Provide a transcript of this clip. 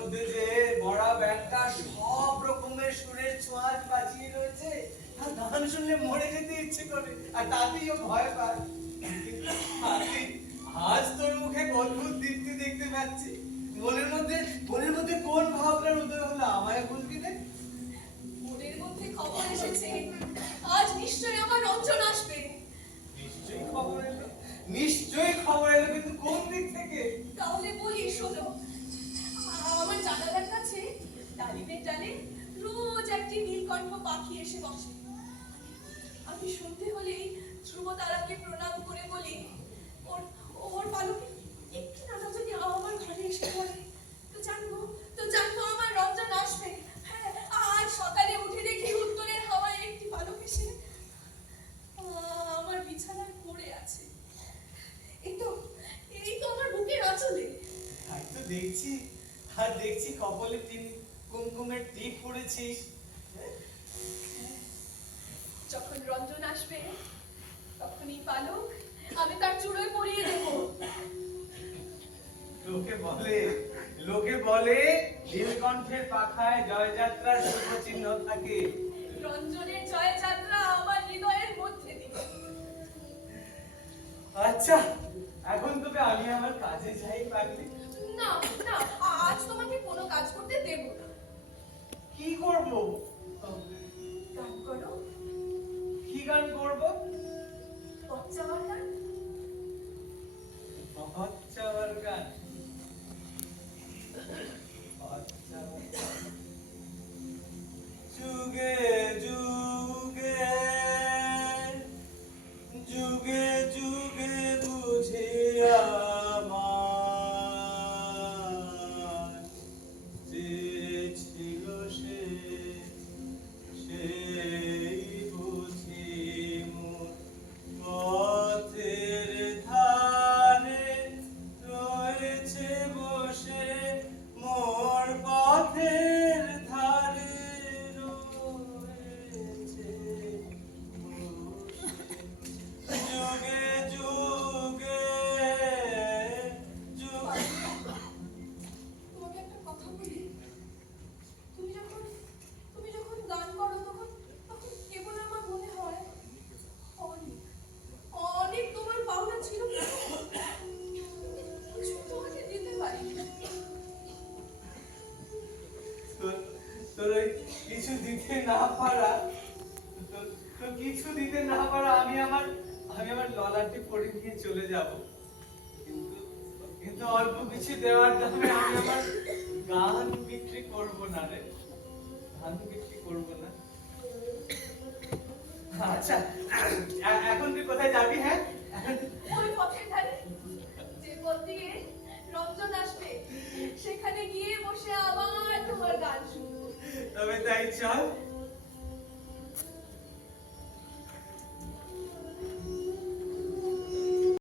মধ্যে যে মরা ব্যাংকটা সব রকমের সুরের ছোঁয়াচ বাজিয়ে রয়েছে, আর গান শুনলে মরে যেতে ইচ্ছে করে, আর তাতেই ও ভয় পায়। আজ তোর মুখে অদ্ভুত দীপ্তি দেখতে পাচ্ছি। মনের মধ্যে কোন ভাবনার উদয় হলো আমায় বলবি রে? মনের মধ্যে খবর এসেছে, আজ নিশ্চয়ই আমার রঞ্জন আসবে। নিশ্চয়ই খবর এলো, কিন্তু কোন দিক থেকে? তাহলে বলি শোনো। আমার জানালার কাছে ডালিমের ডালে রোজ একটি নীলকণ্ঠ পাখি এসে বসে। আমি শুনতে হলেই ধ্রুব তারাকে প্রণাম করে বলি, ওর ওর পালকে একটু নাড়া যদি আমার ঘরে এসে পড়ে, তো জানবো আমার রঞ্জন আসবে। হ্যাঁ, আজ সকালে উঠে দেখি উত্তরের হাওয়ায় একটি পালক এসে আমার বিছানায় পড়ে আছে। এই তো আমার বুকের আঁচলে। তাই তো দেখছি কপালে কুমকুমের টিপ পড়েছিস। যখন রঞ্জন আসবে তখনই পালক আমি তার চূড়োয় পরিয়ে দেব। লোকে বলে নীলকণ্ঠের পাখায় জয়যাত্রার শুভ চিহ্ন থাকে। রঞ্জনের জয়যাত্রা আমার হৃদয়ের মধ্যে দিয়ে। আচ্ছা, এখন তোকে আমি আমার কাজে যাই পাগলি। না না, আজ তোমাকে কোনো কাজ করতে দেব না। কি করব? গান করো। কি গান করব? পথ যাওয়ার গান। পথ যাওয়ার গান। পথ যাওয়ার গান। যুগে যুগে যুগে যুগে বুঝে আমার যে ছিল সেই বুঝি মোর পথের ধারে রয়েছে বসে, মোর পথের ধারে রয়েছে বসে। যুগে যুগে যুগে। তোমাকে একটা কথা বলি। তুমি যখন গান করো তখন কেবল আমার মনে হয় অনেক অনেক তোমার পাওনা ছিল, কিছু তোমাকে দিতে পারি। তোর কিছু দিতে না পারা, তোর কিছু দিতে না পারা, আমি আমার ললাটে পড়ে নিয়ে চলে যাব, কিন্তু অল্প কিছু দেওয়ার দামে আমি আমার গান বিক্রি করব না রে, গান বিক্রি করব না। আচ্ছা, এখন তুই কোথায় যাবি? হ্যাঁ, ওই পথের ধারে যে পথ দিয়ে রঞ্জন আসবে, সেখানে গিয়ে বসে আবার তোমার গান শুনবো। তবে তাই চল।